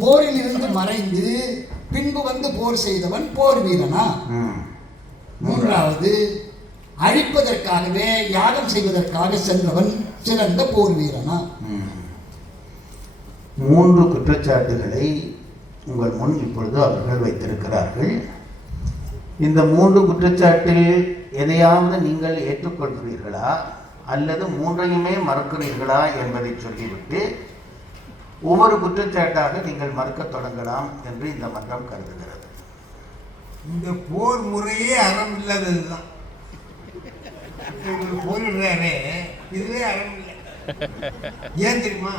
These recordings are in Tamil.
போரில் இருந்து மறைந்து பின்பு வந்து போர் செய்தவன் போர் வீரனா? மூன்றாவது, அழிப்பதற்காகவே யாகம் செய்வதற்காக சென்றவன் சிறந்த போர் வீரனா? மூன்று குற்றச்சாட்டுகளை உங்கள் முன் இப்பொழுது அவர்கள் வைத்திருக்கிறார்கள். இந்த மூன்று குற்றச்சாட்டில் எதையாவது நீங்கள் ஏற்றுக்கொள்கிறீர்களா அல்லது மூன்றையுமே மறுக்கிறீர்களா என்பதை சொல்லிவிட்டு ஒவ்வொரு குற்றச்சாட்டாக நீங்கள் மறுக்க தொடங்கலாம் என்று இந்த மன்றம் கருதுகிறது. இந்த போர் முறையே அறம் இல்லாததுதான். போரிடுறாரே இதுவே அறம் இல்லை. ஏன் தெரியுமா?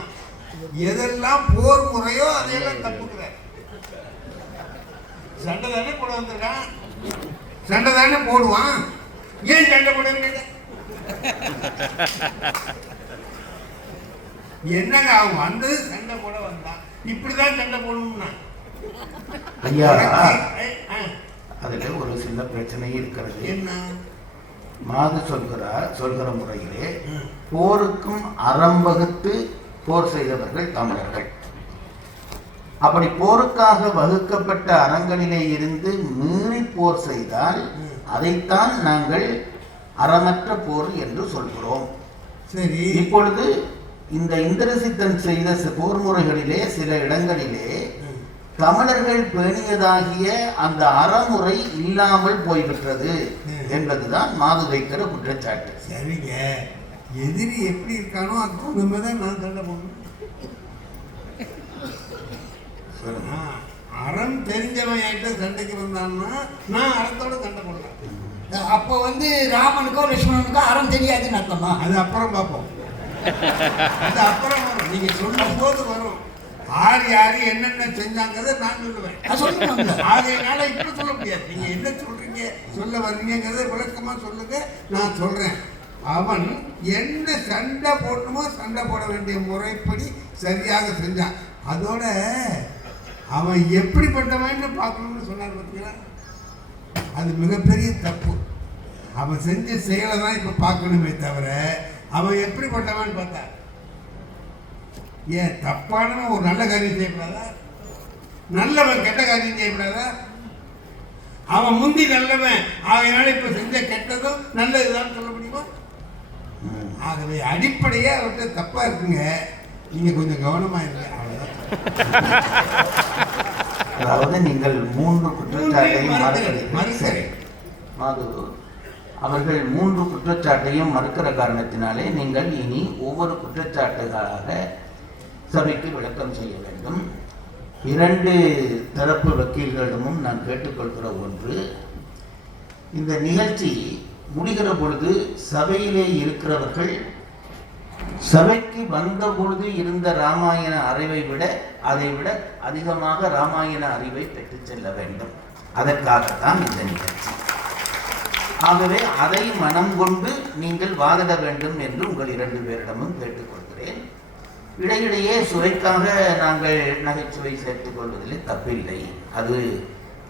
எதெல்லாம் போர் முறையோ அதையெல்லாம் தப்புக்கிறார். சண்டை தானே போட வந்திருக்கான், சண்டை தானே போடுவான். ஏன் சண்டை போடுறீங்க? என்னங்க அவன் வந்து சண்டை போட வந்தான், இப்படிதான் சண்டை போடணும்னா? ஐயா, அதுல ஒரு சின்ன பிரச்சனை இருக்கிறது. என்ன? மாது சொல்கிற முறையிலே போருக்கும் அறம் வகுத்து போர் செய்தவர்கள் தமிழர்கள். அப்படி போருக்காக வகுக்கப்பட்ட அறங்களிலே இருந்து மீறி போர் செய்தால் அதைத்தான் நாங்கள் அறமற்ற போர் என்று சொல்கிறோம். சரி, இப்பொழுது இந்த இந்திரசித்தன் செய்த போர் முறைகளிலே சில இடங்களிலே தமிழர்கள் பேணியதாகிய அந்த அறமுறை இல்லாமல் போய்விட்டது என்பதுதான் மாது வைக்கிற குற்றச்சாட்டு. சரிங்க, எதிரி எப்படி இருக்கானோ அதுக்கு தான் நான் சண்டை போடணும். அறம் தெரிஞ்சவன் என்கிட்ட சண்டைக்கு வந்தான்னா நான் அறத்தோட சண்டை போடுறேன். அப்போ வந்து ராமனுக்கோ லட்சுமணனுக்கோ அறம் தெரியாதுன்னு அர்த்தமா? அது அப்புறம் பார்ப்போம், அது அப்புறம் வரும். நீங்க சொல்லும் போது வரும். யார் யாரு என்னென்ன செஞ்சாங்கிறத நான் சொல்லுவேன். ஆகையினால இப்ப சொல்ல முடியாது. நீங்க என்ன சொல்றீங்க, சொல்ல வர்றீங்கிறத விளக்கமா சொல்லுங்க, நான் சொல்றேன். அவன் என்ன சண்டை போடணுமோ சண்டை போட வேண்டிய முறைப்படி சரியாக செஞ்சான். அதோட அவன் எப்படிப்பட்டவன்னு பார்க்கணும்னு சொன்னார் பார்த்தீங்களா? அது மிகப்பெரிய தப்பு. அவன் செஞ்ச செயலை தான் இப்ப பார்க்கணுமே தவிர அவன் எப்படிப்பட்டவன் பார்த்தா ஏன் தப்பானவன் ஒரு நல்ல காரியம் செய்யக்கூடாதா? நல்லவன் கெட்ட காரியம் செய்யக்கூடாதா? அவன் முந்தி நல்லவன், ஆகையினால இப்ப செஞ்ச கெட்டதும் நல்லதுதான் சொல்ல முடியுமா? ஆகவே அடிப்படையே அவர்கிட்ட தப்பா இருக்குங்க. நீங்க கொஞ்சம் கவனமா இருங்க, அவ்வளவுதான். அதாவது நீங்கள் மூன்று குற்றச்சாட்டையும் மறுக்கிறீர்கள். மாது அவர்கள் மூன்று குற்றச்சாட்டையும் மறுக்கிற காரணத்தினாலே நீங்கள் இனி ஒவ்வொரு குற்றச்சாட்டுகளாக சபைக்கு விளக்கம் செய்ய வேண்டும். இரண்டு தரப்பு வக்கீல்களிடமும் நான் கேட்டுக்கொள்கிற ஒன்று, இந்த நிகழ்ச்சி முடிகிற பொழுது சபையிலே இருக்கிறவர்கள் சபைக்கு வந்த பொழுது இருந்த ராமாயண அறிவை விட அதைவிட அதிகமாக ராமாயண அறிவை பெற்று செல்ல வேண்டும். அதற்காகத்தான் இந்த நிகழ்ச்சி. ஆகவே அதை மனம் கொண்டு நீங்கள் வாதிட வேண்டும் என்று உங்கள் இரண்டு பேரிடமும் கேட்டுக்கொள்கிறேன். இடையிடையே சுவைக்காக நாங்கள் நகைச்சுவை சேர்த்துக் கொள்வதிலே தப்பில்லை. அது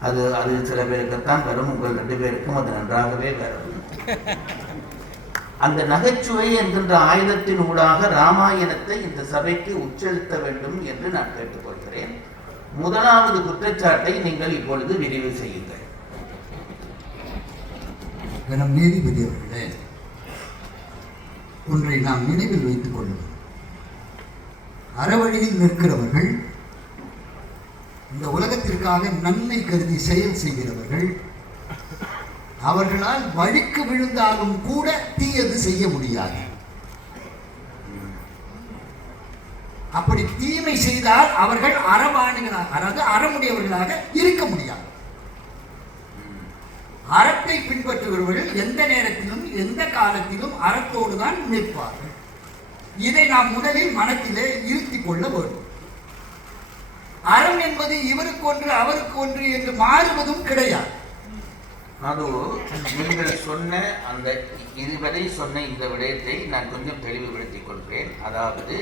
அது அது சில பேருக்குத்தான் வரும், உங்கள் ரெண்டு பேருக்கும் அது நன்றாகவே வரும். அந்த நகைச்சுவை என்கின்ற ஆயுதத்தின் ஊடாக ராமாயணத்தை இந்த சபைக்கு உச்சரித்த வேண்டும் என்று நான் கேட்டுக்கொள்கிறேன். முதலாவது குற்றச்சாட்டை நீங்கள் இப்பொழுது விரிவு செய்யுங்கள். கனம் நீதிபதி அவர்களே, ஒன்றை நாம் நினைவில் வைத்துக் கொள்ளுவோம். அறவழியில் நிற்கிறவர்கள், இந்த உலகத்திற்காக நன்மை கருதி செயல் செய்கிறவர்கள், அவர்களால் வழிக்கு விழுந்தாலும் கூட தீயது செய்ய முடியாது. அப்படி தீமை செய்தால் அவர்கள் அறவாணிகளாக, அதாவது அறமுடையவர்களாக இருக்க முடியாது. அறத்தை பின்பற்றுபவர்கள் எந்த நேரத்திலும் எந்த காலத்திலும் அறத்தோடு தான் நிற்பார்கள். இதை நாம் முதலில் மனத்திலே இருத்திக் கொள்ள வேண்டும். அறம் என்பது இவருக்கு ஒன்று அவருக்கு ஒன்று என்று மாறுவதும் கிடையாது. அது நீங்கள் சொன்ன அந்த இதுவரை சொன்ன இந்த விடயத்தை நான் கொஞ்சம் தெளிவுபடுத்திக் கொள்கிறேன். அதாவது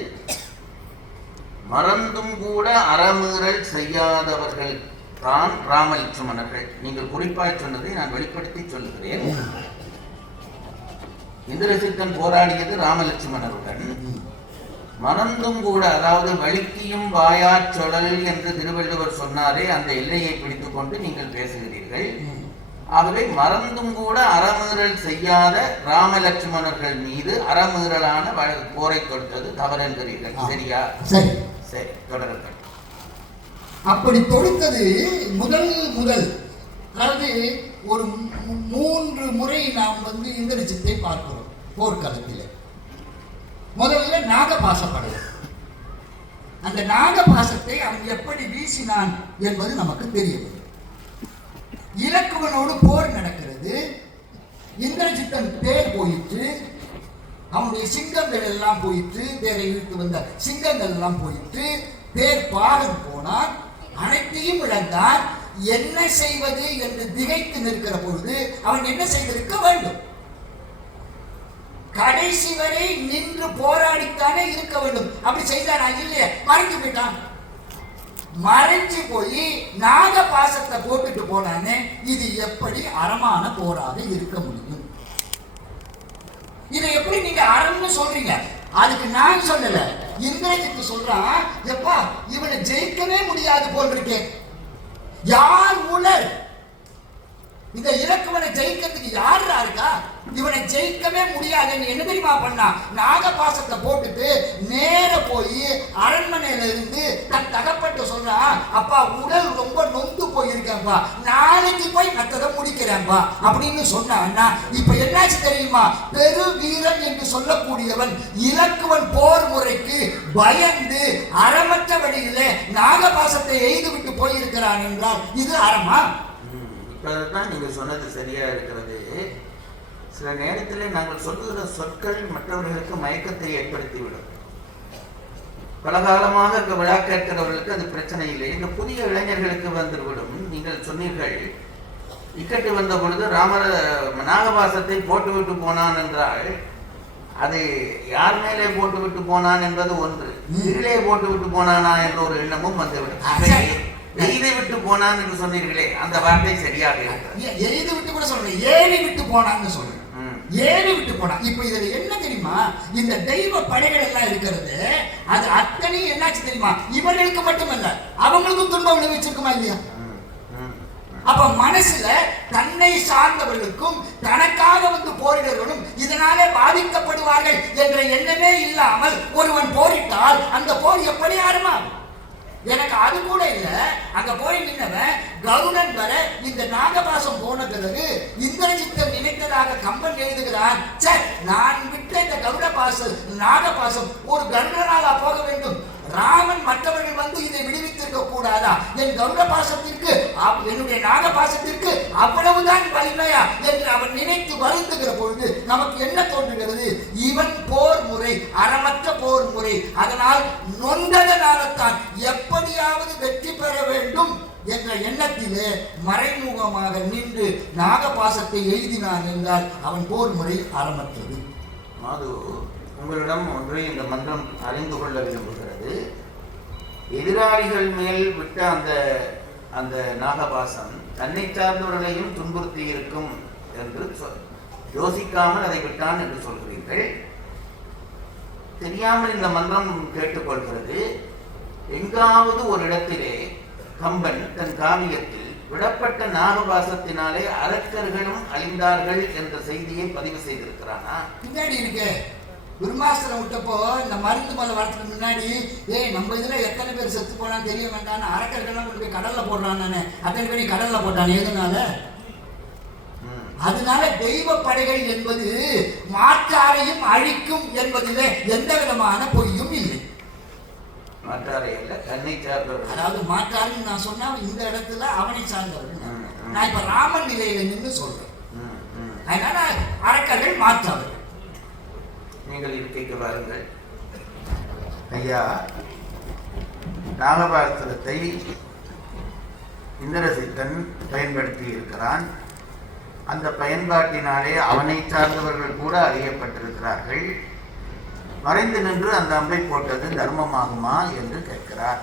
மறந்தும் கூட அறமீறல் செய்யாதவர்கள் தான் ராம லட்சுமணர்கள். நீங்கள் குறிப்பாய் சொன்னதை நான் வெளிப்படுத்தி சொல்லுகிறேன். இந்திரசித்தன் போராடியது ராம லட்சுமணருடன். மறந்தும் கூட, அதாவது வழுக்கியும் வாயாற் சொடல் என்று திருவள்ளுவர் சொன்னாரே, அந்த எல்லையை பிடித்துக் கொண்டு நீங்கள் பேசுகிறீர்கள். ஆகவே மறந்தும் கூட அறமீறல் செய்யாத ராமலட்சுமணர்கள் மீது அறமீறலான போரை தொடுத்தது தவறு என்கிறீர்கள். சரியா? சரி சரி, தொடருங்கள். அப்படி தொடுத்தது முதல் அதாவது ஒரு 3 முறை நாம் இந்திரஜித்தை பார்க்கிறோம் போர்க்களத்தில். முதல்ல நாகபாசப்படை. அந்த நாகபாசத்தை அவன் எப்படி வீசினான் என்பது நமக்கு தெரியவில்லை. இலக்குவனோடு போர் நடக்கிறது. இந்திரஜித்தன் தேர் போயிற்று, அவனுடைய சிங்கங்கள் எல்லாம் போயிற்று, தேரை இழுத்து வந்த சிங்கங்கள் எல்லாம் போயிற்று, தேர் பாகம் போனான், அனைத்தையும் இழந்தான். என்ன செய்வது என்று திகைத்து நிற்கிற பொழுது அவன் என்ன செய்திருக்க வேண்டும்? கடைசி வரை நின்று போராடித்தானே இருக்க வேண்டும். அப்படி செய்தானா? இல்லையே, மறைஞ்சு போயிட்டான். மறைஞ்சு போய் நாகபாசத்தை போட்டுட்டு போனானே, இது எப்படி அறமான போராக இருக்க முடியும்? இதை எப்படி நீங்க அறம்னு சொல்றீங்க? அதுக்கு நான் சொல்லல, இந்திரஜித்து சொல்றான், எப்பா இவனை ஜெயிக்கவே முடியாது போல் இருக்கேன். யார் உணர்? இந்த இலக்குவனை ஜெயிக்கிறதுக்கு யாரா இருக்கா? இவனை ஜெயிக்கவே முடியாதுன்னு என்ன தெரியுமா பண்ணா? நாகபாசத்தை போட்டுட்டு நேர போய் அரண்மனையில இருந்து தன் தகப்பட்டு சொல்றான், அப்பா உடல் ரொம்ப நொந்து போயிருக்கேன்பா, நாளைக்கு போய் மற்றதை முடிக்கிறேன்பா அப்படின்னு சொன்னான்னா, இப்ப என்னாச்சு தெரியுமா? பெரு வீரன் என்று சொல்லக்கூடியவன் இலக்குவன் போர் முறைக்கு பயந்து அறமற்ற வழியிலே நாகபாசத்தை எய்து விட்டு போயிருக்கிறான் என்றால் இது அறமா? இப்பதான் நீங்க சொன்னது சரியா இருக்கிறது. சில நேரத்தில் நாங்கள் சொல்லுகிற சொற்கள் மற்றவர்களுக்கு மயக்கத்தை ஏற்படுத்திவிடும். பல காலமாக விழா கேட்கிறவர்களுக்கு அது பிரச்சனை இல்லை. இந்த புதிய இளைஞர்களுக்கு வந்துவிடும். நீங்கள் சொன்னீர்கள், இக்கட்டு வந்த பொழுது நாகபாசத்தை போட்டுவிட்டு போனான் என்றால், அது யார் மேலே போட்டுவிட்டு போனான் என்பது ஒன்று, கீழே போட்டுவிட்டு போனானா என்ற ஒரு எண்ணமும் வந்துவிடும். எய்து விட்டு போனான் என்று சொன்னீர்களே, அந்த வார்த்தை சரியாக எய்து விட்டு கூட சொல்றேன், ஏறி விட்டு போனான்னு சொல்றேன். ஏறி விட்டு போனான். இப்ப இதுல என்ன தெரியுமா? இந்த தெய்வ படைகள் எல்லாம் இருக்கிறது, அது அத்தனை என்னாச்சு தெரியுமா? இவர்களுக்கு மட்டுமல்ல, அவங்களுக்கும் துன்பம் விளைவிச்சிருக்குமா இல்லையா? அப்ப மனசுல தன்னை சார்ந்தவர்களுக்கும் தனக்காக போரிடர்களும் இதனாலே பாதிக்கப்படுவார்கள் என்ற எண்ணமே இல்லாமல் ஒருவன் போரிட்டால் அந்த போர் எப்படி ஆரம்பம்? எனக்கு அது கூட இல்ல. அங்க போய் நின்னவன் கருடன் வர இந்த நாகபாசம் போன பிறகு இந்திரஜித்தன் நினைத்ததாக கம்பன் எழுதுகிறான், நான் விட்ட இந்த நாகபாசம் ஒரு கருடனாக போக வேண்டும். ராமன் மற்றவர்கள் இதை விடுவித்திருக்க கூடாதா? என் கருட பாசத்திற்கு, என்னுடைய நாகபாசத்திற்கு அவ்வளவுதான் வலிமையா என்று அவன் நினைத்து வருந்துகிற பொழுது நமக்கு என்ன தோன்றுகிறது? இவன் போர் முறை அறமற்ற போர் முறை. அதனால் நொந்ததனால்தான் எப்படியாவது வெற்றி பெற வேண்டும் என்ற எண்ணத்திலே மறைமுகமாக நின்று நாகபாசத்தை எய்தினான் என்றால் அவன் போர் முறை அறமற்றது. மாது, உங்களிடம் ஒன்றை இந்த மன்றம் அறிந்து கொள்ள விரும்புகிறது. எதிராளிகள் மேல் விட்ட அந்த நாகபாசம் தன்னை சார்ந்தவர்களையும் துன்புறுத்தி இருக்கும் என்று யோசிக்காமல் அதை விட்டான் என்று சொல்கிறீர்கள். தெரியாமல் இந்த மன்றம் கேட்டுக்கொள்கிறது, எங்காவது ஒரு இடத்திலே கம்பன் தன் காவியத்தில் விடப்பட்ட நாகபாசத்தினாலே அரக்கர்களும் அழிந்தார்கள் என்ற செய்தியை பதிவு செய்திருக்கிறானா? பின்னாடி இருக்கு. குருமாஸ்திரம் விட்டப்போ இந்த மருந்து மலை வரத்துக்கு முன்னாடி, நம்ம இதுல எத்தனை பேர் செத்து போனான்னு தெரிய வேண்டாம், அரக்கர்கள்லாம் கொண்டு போய் கடல்ல போடுறான், நானு அத்தனை பேர் கடல்ல போட்டான். அதனால தெய்வ படைகள் என்பது மாற்றாரையும் அழிக்கும் என்பதிலே எந்த விதமான பொய்யும் இல்லை. அதாவது மாற்றாருன்னு நான் சொன்னா இந்த இடத்துல அவனை சார்ந்தவர்கள். நான் இப்ப ராமன் நிலையில நின்று சொல்றேன். அதனால அரக்கர்கள் மாற்றார்கள். நீங்கள் இருக்கைக்கு வாருங்கள். ஐயா, நாகபாஸ்திரத்தை இந்திரஜித்தன் பயன்படுத்தி இருக்கிறான். அந்த பயன்பாட்டினாலே அவனை சார்ந்தவர்கள் கூட அறியப்பட்டிருக்கிறார்கள். மறைந்து நின்று அந்த அம்பை போட்டது தர்மமாகுமா என்று கேட்கிறார்.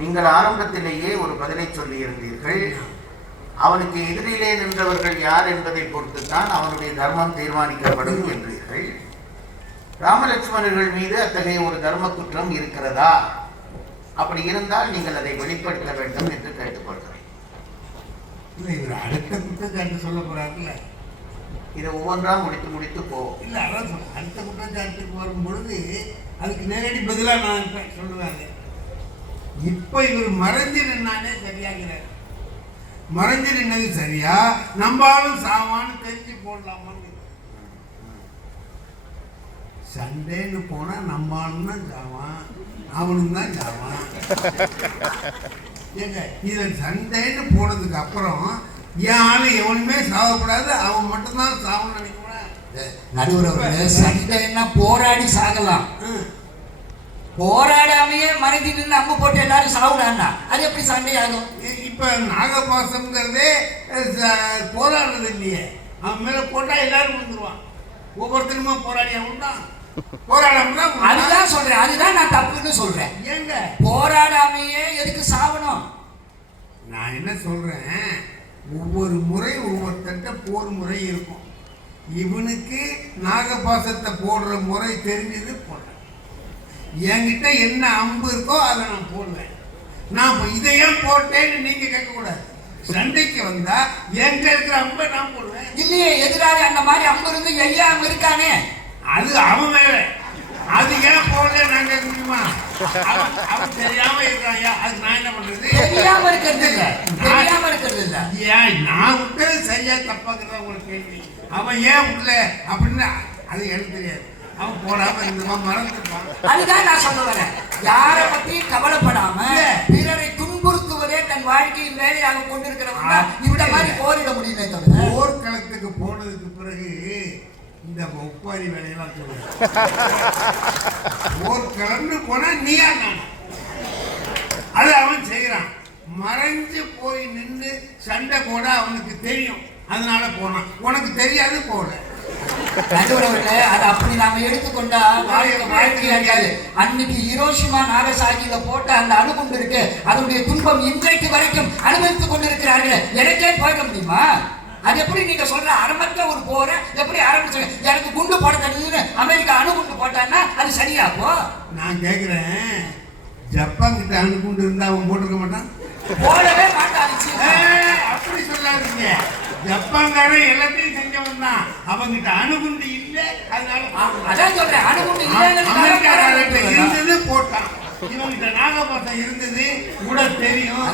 நீங்கள் ஆரம்பத்திலேயே ஒரு பதிலை சொல்லி இருந்தீர்கள். அவனுக்கு எதிரிலே நின்றவர்கள் யார் என்பதை பொறுத்துத்தான் அவனுடைய தர்மம் தீர்மானிக்கப்படும் என்றீர்கள். ராமலட்சுமணர்கள் மீது அத்தகைய ஒரு தர்ம குற்றம் இருக்கிறதா? அப்படி இருந்தால் நீங்கள் அதை வெளிப்படுத்த வேண்டும் என்று கேட்டுக்கொள்கிறேன். இல்லை, இவர் அடுத்த குற்றச்சாட்டு சொல்ல போறாருல்ல, இதை ஒவ்வொன்றா முடித்து போ. இல்லை அதான் சொல்ல, அடுத்த குற்றச்சாட்டுக்கு வரும் பொழுது அதுக்கு நேரடி பதிலாக நான் சொல்லுவாங்க. இப்போ இவர் மறைஞ்சு நின்னானே சரியாகிறார். மறைஞ்சு நின்னது சரியா, நம்பாலும் சாவான்னு தெரிஞ்சு போடலாமான்னு. சண்டேன்னு போனா நம்பாலும் தான் சாவான், அவனும் தான் சாவான். ஏங்க இதில் சண்டேன்னு போனதுக்கு அப்புறம் என் ஆளு எவனுமே சாகக்கூடாது, அவன் மட்டும்தான் சாவன்னு நினைக்கூடாது. நடுவர் சண்டைன்னா போராடி சாகலாம், போராடாமையே மறைஞ்சு நின்று அம்பு போட்டு எல்லாரும் சாவுடான்னா அது எப்படி சண்டையாகும்? இப்ப நாகபாசம்ங்கிறதே போராடுறது இல்லையே, அவன் மேல போட்டா எல்லாரும் வந்துருவான். ஒவ்வொருத்தருமா போராடி அவன் தான் போராடாம. அதுதான் சொல்றேன், அதுதான் நான் தப்புன்னு சொல்றேன். ஏங்க போராடாமையே எதுக்கு சாவணும்? நான் என்ன சொல்றேன், ஒவ்வொரு முறை ஒவ்வொருத்தட்ட போர் முறை இருக்கும். இவனுக்கு நாகபாசத்தை போடுற முறை தெரிஞ்சது போடுறேன். என்கிட்ட என்ன அம்பு இருக்கோ அதை நான் போடுவேன். நான் இதையும் போட்டேன்னு நீங்க கேட்கக்கூடாது. சண்டைக்கு வந்தா எங்க இருக்கிற அம்பை நான் போடுவேன். இல்லையே, எதிராளி அந்த மாதிரி அம்பு இருந்து எய்யாம இருக்கானே, அது அவன் மேல. அது ஏன் போடல நாங்க முடியுமா? அவன் தெரியாம இருக்காயா, அது நான் என்ன பண்றது? தெரியாம இருக்கிறது இல்ல, தெரியாம இருக்கிறது இல்ல. ஏன் நான் விட்டது சரியா தப்பாக்குறதா உங்களுக்கு கேள்வி. அவன் ஏன் உள்ள அப்படின்னு அது எனக்கு தெரியாது. அவன் போடாம இருந்தவன் மறந்துருப்பான். அதுதான் நான் சொல்ல வரேன். யாரை பற்றியும் கவலைப்படாம பிறரை துன்புறுத்துவதே தன் வாழ்க்கையின் வேலையாக கொண்டிருக்கிறவங்க இந்த மாதிரி போரிட முடியுமே தவிர. போர்க்களத்துக்கு போனதுக்கு பிறகு இந்த ஒப்பாரி வேலையெல்லாம் சொல்லுவேன். போர்க்களம்னு போனா நீயா நான் அது அவன் செய்யறான். மறைஞ்சு போய் நின்று சண்டை போட அவனுக்கு தெரியும், அதனால போனான். உனக்கு தெரியாது போல. நடுவர்களே, அது அப்படி நாம எடுத்துக்கொண்டா வாழ்க்கையா இருக்காது. அன்னைக்கு ஹிரோஷிமா நாகசாகியில போட்ட அந்த அணுகுண்டு இருக்கு, அதனுடைய துன்பம் இன்றைக்கு வரைக்கும் அனுபவித்துக் கொண்டிருக்கிறார்கள். எனக்கே போயிட முடியுமா? அது எப்படி நீங்க சொல்ற அரமற்ற ஒரு போரை எப்படி ஆரம்பிச்சு எனக்கு குண்டு போட தெரியுதுன்னு அமெரிக்கா அணுகுண்டு போட்டான்னா அது சரியாப்போ? நான் கேக்குறேன், ஜப்பான் கிட்ட அணுகுண்டு இருந்தா அவன் போட்டிருக்க மாட்டான்? போடவே மாட்டாச்சு. அப்படி சொல்லாதீங்க. ஜப்பான்காரன் எல்லாத்தையும் செஞ்சவன் தான், அவங்கிட்ட அணுகுண்டு இல்ல, அதனால அதான் சொல்றேன், அணுகுண்டு இருந்தது போட்டான். இவங்கிட்ட நாகபாசம் இருந்தது கூட தெரியும்,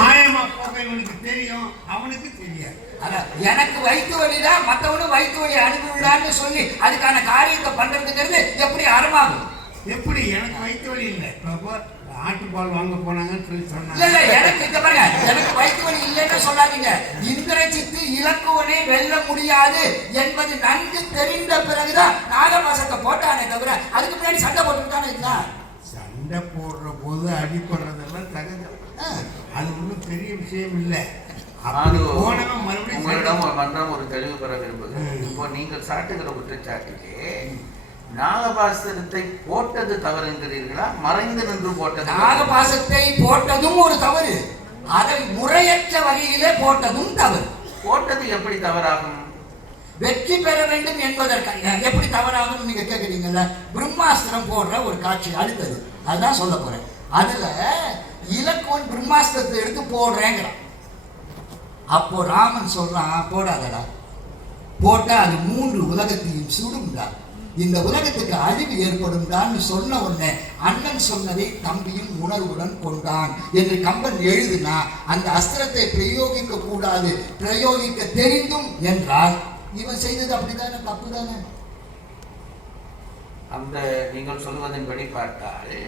மாயமா போக இவனுக்கு தெரியும், அவனுக்கு தெரியாது. எனக்கு வயிற்று வலிதான் மற்றவனும் வயிற்று வலி அனுபவிடான்னு சொல்லி அதுக்கான காரியத்தை பண்றதுங்கிறது எப்படி அறமாகும்? எப்படி எனக்கு வயிற்று வலி இல்லை, ஆட்டுப்பால் வாங்க போனாங்கன்னு சொல்லி சொன்னாங்க. இல்ல எனக்கு இந்த பாருங்க, எனக்கு வயிற்று வலி இல்லைன்னு சொல்லாதீங்க. இந்திரஜித்து இலக்குவனை வெல்ல முடியாது என்பது நன்கு தெரிந்த பிறகுதான் நாகபாசத்தை போட்டானே தவிர அதுக்கு முன்னாடி சண்டை போட்டுட்டானே இருந்தான். சண்டை போடுற போது அடிப்படுறதெல்லாம் சகஜம், அது ஒன்றும் பெரிய விஷயம் இல்லை. உங்களிடம் மன்றம் ஒரு தெளிவு பெற விரும்புகிறேன். இப்போ நீங்கள் சாட்டுகிற குற்றச்சாட்டுக்கு நாகபாசத்தை போட்டது தவறுங்கிறீர்களா, மறைந்து நின்று போட்டது? நாகபாசத்தை போட்டதும் ஒரு தவறு, அதை முறையற்ற வகையிலே போட்டதும் தவறு. போட்டது எப்படி தவறாகும்? வெற்றி பெற வேண்டும் என்பதற்காக எப்படி தவறாகும் நீங்க கேட்குறீங்கல்ல. பிரம்மாஸ்திரம் போடுற ஒரு காட்சி அடுத்தது, அதுதான் சொல்ல போறேன். அதுல இலக்குவன் பிரம்மாஸ்திரத்தை எடுத்து போடுறேங்கிறான். அப்போ ராமன் சொல்றான், போடாதடா, போட்டா அது 3 உலகத்தையும் சுடும்டா, இந்த உலகத்துக்கு அழிவு ஏற்படும்டான்னு சொன்ன உடனே அண்ணன் சொன்னதை தம்பியும் உணர்வுடன் கொண்டான் என்று கம்பன் எழுதினா அந்த அஸ்திரத்தை பிரயோகிக்க கூடாது, பிரயோகிக்க தெரிந்தும் என்றால் இவன் செய்தது அப்படித்தானே, தப்பு தானே? அந்த நீங்கள் சொல்வதன்படி பார்த்தால்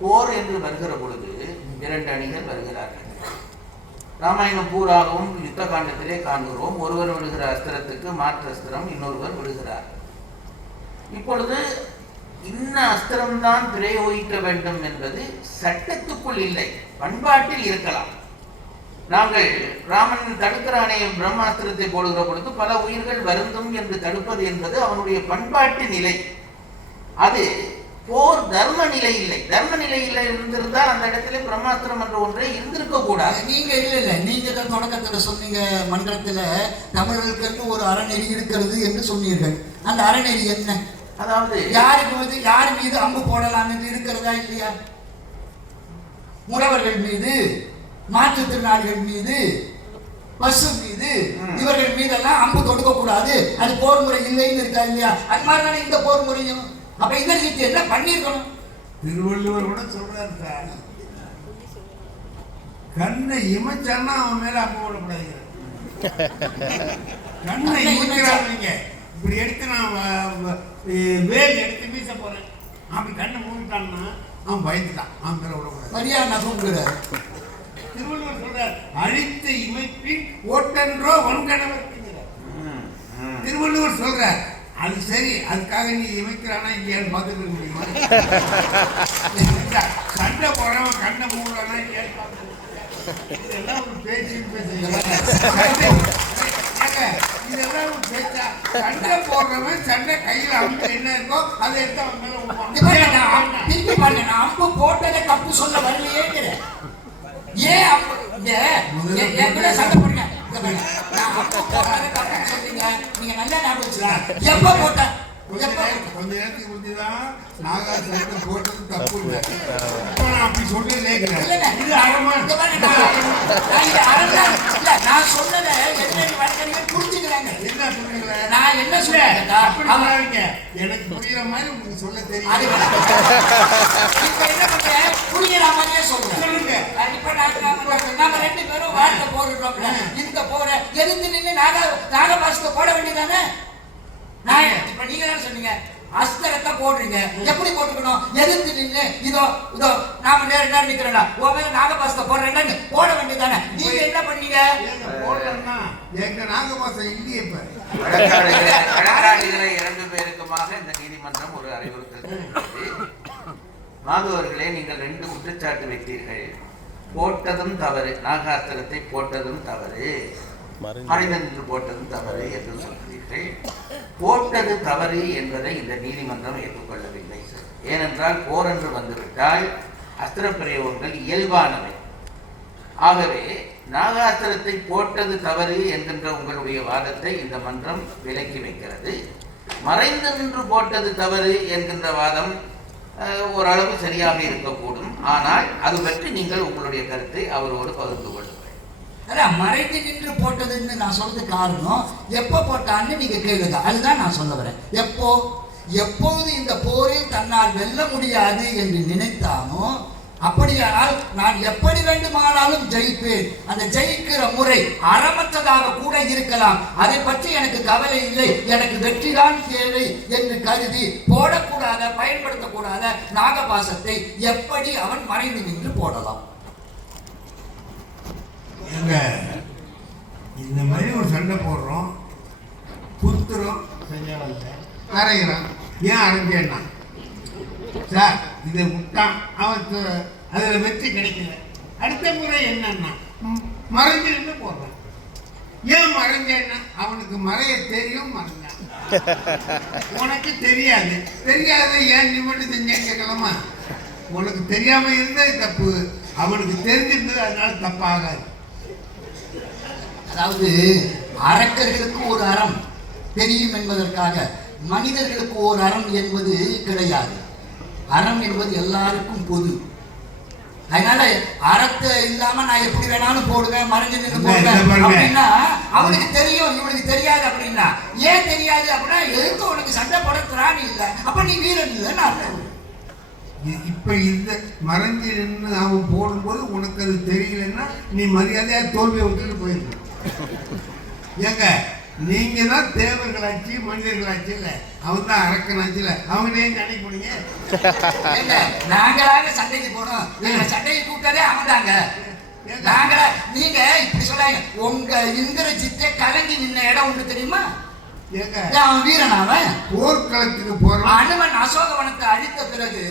போர் என்று வருகிற பொழுது 2 அணிகள் வருகிறார்கள். ராமாயணம் பூராகவும் யுத்த காண்டத்திலே காண்கிறோம். ஒருவர் விடுகிற அஸ்திரத்துக்கு மாற்று அஸ்திரம் இன்னொருவர் விடுகிறார். இப்பொழுது இன்ன அஸ்திரம்தான் பிரயோகிக்க வேண்டும் என்பது சட்டத்துக்குள் இல்லை, பண்பாட்டில் இருக்கலாம். நாங்கள் ராமன் தடுக்கிறானே பிரம்மாஸ்திரத்தை போடுகிற பொழுது பல உயிர்கள் வருந்தும் என்று தடுப்பது என்பது அவனுடைய பண்பாட்டு நிலை. அது போர் தர்ம நிலை இல்லை. தர்ம நிலையில் இருந்திருந்தால் அந்த இடத்துல பிரம்மாஸ்திரம் என்ற ஒன்றை இருந்திருக்க கூடாது. நீங்க இல்ல நீங்க தான் தொடக்கத்துல சொன்னீங்க, மன்றத்துல தமிழர்களுக்கு ஒரு அறநெறி இருக்கிறது என்று சொன்னீர்கள். அந்த அறநெறி என்ன? அதாவது யார் மீது அம்பு போடலாம் என்று இருக்கிறதா இல்லையா? முடவர்கள் மீது, மாற்றுத்திறனாளிகள் மீது, பசு மீது, இவர்கள் மீதெல்லாம் அம்பு தொடுக்க கூடாது, அது போர் முறை இல்லைன்னு இருக்கா இல்லையா? அது மாதிரிதானே இந்த போர் முறையும். அப்ப இந்த நீதி என்ன பண்ணிருக்கணும்? திருவள்ளுவர் கூட சொல்றாரு சார், கண்ணை இமைச்சான்னா அவன் மேல அம்பு போடக்கூடாது. கண்ணை இமைக்கிறாங்க, இப்படி எடுத்து நான் வேல் எடுத்து வீச போறேன், அப்படி கண்ணை மூடிட்டான்னா அவன் பயந்துட்டான், அவன் மேல விடக்கூடாது. சரியா நான் சொல்றேன். திருவள்ளுவர் சொல்றார், அழித்து இமைப்பின் ஓட்டன்றோ வன்கணவர். திருவள்ளுவர் சொல்றார். அது சரி, அதுக்காக நீ இமைக்கிறானா இல்லையான்னு பார்த்துட்டு இருக்க முடியுமா? சண்டை போறவன் கண்ணை மூடுறானா இல்லையான்னு பார்த்துட்டு இதெல்லாம் ஒரு பேச்சு இதெல்லாம் ஒரு பேச்சா? சண்டை போடுறவன் சண்டை கையில அம்பு என்ன இருக்கோ அதை எடுத்து அவன் மேல அம்பு போட்டதை தப்பு சொல்ல வரலையே. ஏன் சண்டை போடுங்க? நீங்க நல்லா ஞாபகம் எப்ப போட்ட? கொஞ்ச நேரத்துக்கு முந்திதான் நாகாசுரத்தை போட்டது தப்பு இல்லை, அப்படி சொல்லலே கிடையாது. நான் சொன்னதை புரிஞ்சுக்கிறாங்க. என்ன சொல்லுங்களேன், நான் என்ன சொல்றேன் எனக்கு புரியுற மாதிரி உங்களுக்கு சொல்ல தெரியும். என்ன பண்றேன்? புரியுற மாதிரியே சொல்றேன். சொல்லுங்க. இப்ப நாம ரெண்டு பேரும் வார்த்தை போடுறோம். இந்த போற எதிர்த்து நின்று நாகபாசத்தை போட வேண்டியதானே? இப்ப நீங்க என்ன சொன்னீங்க? அஸ்திரத்தை போடுறீங்க, எப்படி போட்டுக்கணும்? எதிர்த்து நின்று இதோ இதோ நாம நேரம் நிக்கிறோம்டா, உன் மேல நாகபாசத்தை போடுறேன்னு போட வேண்டியதானே? நீங்க என்ன பண்ணீங்க? போடுறேன்னா எங்க நாகபாசம் இல்லையே. இப்ப வழக்காடுகளை 2 பேருக்குமாக இந்த நீதிமன்றம் ஒரு அறிவுறுத்தல். மாதவர்களே, நீங்கள் 2 குற்றச்சாட்டு வைத்தீர்கள். போட்டதும் தவறு, நாகாஸ்திரத்தை போட்டதும் தவறு, மனிதன் போட்டதும் தவறு என்று சொல்கிறீர்கள். போட்டது தவறு என்பதை இந்த நீதிமன்றம் ஏற்றுக்கொள்ளவில்லை. ஏனென்றால் போர் என்று வந்துவிட்டால் அஸ்திர பிரயோகங்கள் இயல்பானவை. ஆகவே நாகாஸ்திரத்தை போட்டது தவறு என்கின்ற உங்களுடைய வாதத்தை இந்த மன்றம் விலக்கி வைக்கிறது. மறைந்து நின்று போட்டது தவறு என்கின்ற வாதம் ஓரளவு சரியாக இருக்கக்கூடும். ஆனால் அது பற்றி நீங்கள் உங்களுடைய கருத்தை அவரோடு பகிர்ந்து கொள்ளுங்கள். மறைந்து நின்று போட்டதுன்னு நான் சொல்றது காரணம், எப்ப போட்டான்னு நீங்க கேளுங்க. அதுதான் நான் சொல்ல வரேன். எப்போது இந்த போரில் தன்னால் வெல்ல முடியாது என்று நினைத்தானோ, அப்படியானால் நான் எப்படி வேண்டுமானாலும் ஜெயிப்பேன், அந்த ஜெயிக்கிற முறை அறமற்றதாக கூட இருக்கலாம், அதை பற்றி எனக்கு கவலை இல்லை, எனக்கு வெற்றிதான் தேவை என்று கருதி போடக்கூடாத, பயன்படுத்தக்கூடாத நாகபாசத்தை எப்படி அவன் மறைந்து நின்று போடலாம்? இந்த மாதிரி ஒரு சண்டை போடுறோம், குத்துறோம், அரைகிறான். ஏன் அரைஞ்சேன்னா சார் இதை விட்டான், அவன் அதில் வெற்றி கிடைக்கல. அடுத்த முறை என்னன்னா மறைஞ்சிருந்து போடுறான். ஏன் மறைஞ்சேன்னா அவனுக்கு மறைய தெரியும், மறைஞ்சான். உனக்கு தெரியாது, ஏன் நீ மட்டும் செஞ்சேன்னு கேட்கலாமா? உனக்கு தெரியாம இருந்தது தப்பு, அவனுக்கு தெரிஞ்சிருந்தது, அதனால தப்பாகாது. அதாவது அரக்கர்களுக்கு ஒரு அறம் தெரியும் என்பதற்காக மனிதர்களுக்கு ஒரு அறம் என்பது கிடையாது. அறம் என்பது எல்லாருக்கும் பொது. அதனால அறத்தை இல்லாம நான் எப்படி வேணாலும் போடுவேன், மறைஞ்சு நின்று போடுவேன் அப்படின்னா அவனுக்கு தெரியும், இவனுக்கு தெரியாது. அப்படின்னா ஏன் தெரியாது அப்படின்னா எதுக்கு உனக்கு சண்டை போட திராணி இல்லை, அப்ப நீ வீரன் இல்லைன்னு. இப்ப இந்த மறைஞ்சு நின்று அவன் போடும்போது உனக்கு அது தெரியலன்னா நீ மரியாதையா தோல்வியை விட்டுட்டு போயிருக்க. ஏங்க நீங்க தான் தேவர்களாச்சு, மனிதர்களாச்சு இல்ல, அவன் தான் அரக்கனாச்சு இல்ல, அவங்க ஏன் சண்டைக்கு போனீங்க? நாங்களாக சண்டைக்கு போனோம், சண்டைக்கு கூப்பிட்டாலே அவன் தாங்க. நாங்கள நீங்க இப்படி சொல்லாங்க, உங்க இந்திரஜித்தை கலங்கி நின்ன இடம் ஒண்ணு தெரியுமா? அவன் வீரன், அவன் போர்க்களத்துக்கு போறான். அனுமன் அசோகவனத்தை அழித்த பிறகு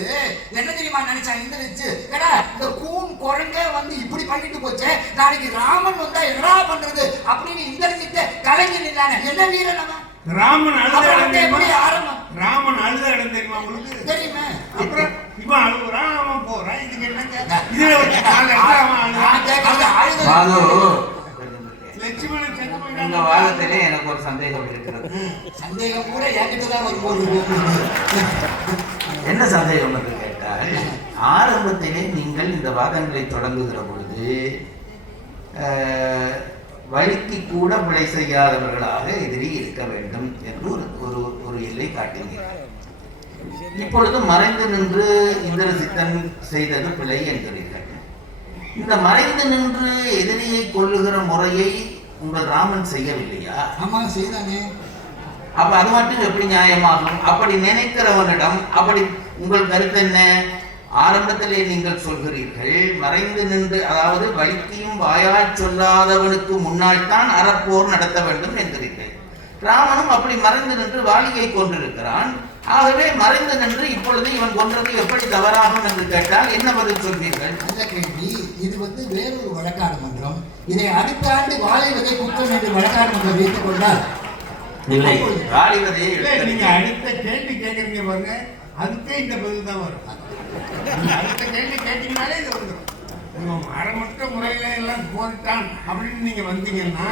என்ன தெரியுமா நினைச்சான் இந்திரஜித்து? ஏடா இந்த கூன் குரங்க வந்து இப்படி பண்ணிட்டு போச்சே, நாளைக்கு ராமன் வந்தா என்ன பண்றது அப்படின்னு இந்திரஜித்தை கலங்கி நின்றானே. என்ன வீரன் அவன்? ராமன் அழுத இடம் தெரியுமா உங்களுக்கு? தெரியுமே. அப்புறம் இவன் அழுகுறான், அவன் போறான், இதுக்கு என்னங்க? இதுல லட்சுமணன் செத்து போயிட்டான். உங்க வாதத்திலே எனக்கு ஒரு சந்தேகம் இருக்கிறது. சந்தேகம் கூட என்கிட்ட தான் வரும்போது என்ன சந்தேகம் என்று கேட்டால், ஆரம்பத்திலே நீங்கள் இந்த வாதங்களை தொடங்குகிற பொழுது வழிக்கு கூட பிழை செய்யாதவர்களாக எதிரி இருக்க வேண்டும் என்று ஒரு எல்லை காட்டினீர்கள். இப்பொழுது மறைந்து நின்று இந்திர சித்தன் செய்தது பிழை என்கிறீர்கள். இந்த மறைந்து நின்று எதிரியை கொள்ளுகிற முறையை உங்கள் ராமன் செய்யவில்லையா? ஆமா, செய்தானே. அப்ப அது மட்டும் எப்படி நியாயமாகும்? அப்படி நினைக்கிறவனிடம் அப்படி உங்கள் கருத்து என்ன? ஆரம்பத்திலே நீங்கள் சொல்கிறீர்கள் மறைந்து நின்று, அதாவது வலிக்கையும் வாயால் சொல்லாதவனுக்கு முன்னால் தான் அறப்போர் நடத்த வேண்டும் என்கிறீர்கள். ராமனும் அப்படி மறைந்து நின்று வாலியை கொண்டிருக்கிறான். ஆகவே மறைந்து நின்று இப்பொழுது இவன் கொன்றது எப்படி தவறாகும் என்று கேட்டால் என்ன பதில் சொல்வீர்கள்? நல்ல கேள்வி. இது வேறொரு வழக்காடு மன்றம். இதை அடுத்த ஆண்டு வாழை வகை குற்றம் என்று வழக்காடு மன்றம் வைத்துக் கொண்டால் இல்லை, வாலிவதையை நீங்க அடுத்த கேள்வி கேட்கறீங்க பாருங்க, அதுக்கே இந்த பதில் தான் வரும். அடுத்த கேள்வி கேட்டீங்கனாலே இது வந்துடும். அறமற்ற முறையில எல்லாம் போரிட்டான் அப்படின்னு நீங்க வந்தீங்கன்னா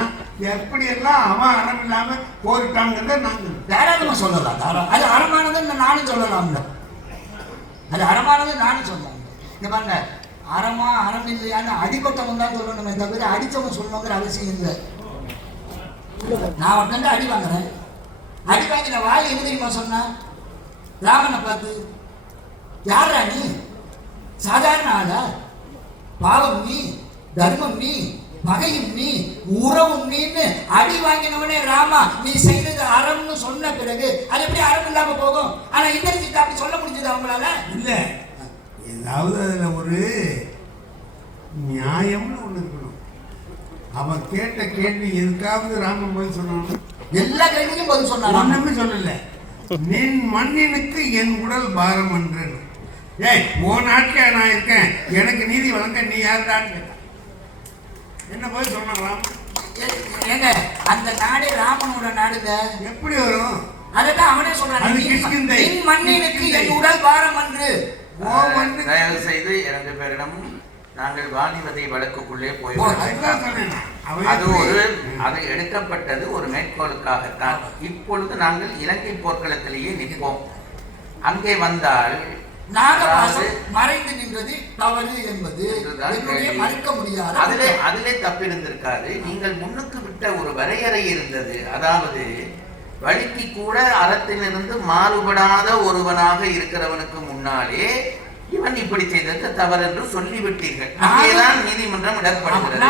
எப்படி எல்லாம் அவன் அறம் இல்லாம போரிட்டாங்கிறத நாங்க தாராளமா சொல்லலாம். அது அறமானது நானும் சொல்லலாம்ல. அது அறமானது நானும் சொல்லலாம். இங்க பாருங்க, அறமா அறம் இல்லையான்னு அடிபட்டவன் தான் சொல்லணுமே தவிர அடித்தவன் சொல்லணுங்கிற அவசியம் இல்லை. நான் ஒருத்தன் அடி வாங்குறேன். அடி வாங்கின வாய் என்ன தெரியுமா சொன்னா? ராமனை பார்த்து, யாரா நீ? சாதாரண ஆளா? பாவம் நீ, தர்மம் நீ, பகையும் நீ, உறவும் நீன்னு அடி வாங்கினவனே ராமா நீ செய்தது அறம்னு சொன்ன பிறகு அது எப்படி அறம் இல்லாம போகும்? ஆனா இந்திரஜித் அப்படி சொல்ல முடிஞ்சது அவங்களால? இல்ல, ஏதாவது அதுல ஒரு நியாயம்னு ஒண்ணு இருக்கணும். அவன் கேட்ட கேள்வி எதுக்காவது ராமன் பதில் சொன்னான்? எல்லா கேள்விக்கும் பதில் சொன்னான். ஒண்ணுமே சொல்லல. நின் மண்ணினுக்கு என் உடல் பாரம் என்று. ஏய், உன் நாட்டில நான் இருக்கேன், எனக்கு நீதி வழங்க நீ யாருடான்னு கேட்டான். என்ன பதில் சொன்னான் ராமன்? ஏங்க, அந்த நாடு ராமனோட நாடுங்க. எப்படி வரும்? அதான் அவனே சொல்றான், நின் மண்ணினுக்கு என் உடல் பாரம் என்று. தயவு செய்து 2 பேரிடமும் நாங்கள் வாலிவதை வழக்குக்குள்ளே போய் அது எடுக்கப்பட்டது ஒரு மேற்கோளுக்காகத்தான். இப்பொழுது நாங்கள் இலங்கை போர்க்களத்திலேயே நிற்போம். அங்கே வந்தால் மறைந்து நின்றது தவறு என்பது மறுக்க முடியாது. அதிலே தப்பிருந்திருக்காது. நீங்கள் முன்னுக்கு விட்ட ஒரு வரையறை இருந்தது. அதாவது வழிக்கு கூட அறத்திலிருந்து மாறுபடாத ஒருவனாக இருக்கிறவனுக்கு முன்னாலே இவன் இப்படி செய்தது தவறு என்று சொல்லிவிட்டீர்கள். அங்கேதான் நீதிமன்றம் இடர்படுகிறது.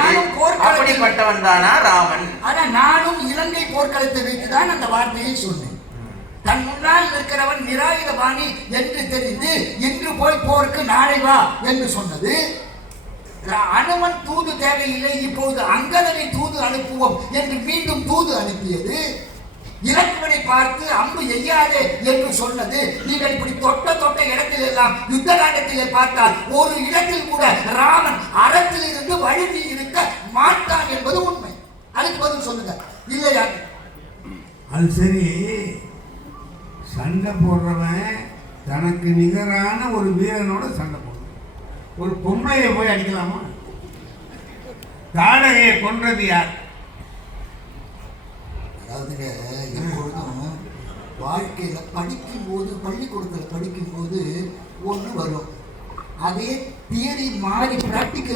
அப்படிப்பட்டவன் தானா ராமன்? ஆனா நானும் இலங்கை போர்க்களத்தை வைத்துதான் அந்த வார்த்தையை சொன்னேன். தன் முன்னால் இருக்கிறவன் நிராயுதபாணி என்று தெரிந்து இன்று போய் போருக்கு நாளை வா என்று சொன்னது. அனுமன் தூது தேவையில்லை, இப்போது அங்கதனை தூது அனுப்புவோம் என்று மீண்டும் தூது அனுப்பியது. இலக்குவனை பார்த்து அம்பு எய்யாதே என்று சொன்னது. நீங்கள் இப்படி தொட்ட இடத்தில் எல்லாம் யுத்த காண்டத்திலே பார்த்தால் ஒரு இடத்தில் கூட ராமன் அறத்தில் இருந்து வழுவி இருக்க மாட்டான் என்பது உண்மை. அதுக்கு பதில் சொல்லுங்க. இல்லையா? அது சரி, சண்டை போடுறவன் தனக்கு நிகரான ஒரு வீரனோட சண்டை போடுறான். ஒரு பொம்பளையை போய் அடிக்கலாமா? தாடகையை கொன்றது யார்? அதாவது எப்பொழுதும் வாழ்க்கையில படிக்கும்போது, பள்ளிக்கூடத்தில் படிக்கும்போது ஒன்று வரும். அதே தியரி மாறி பிராக்டிக்கல்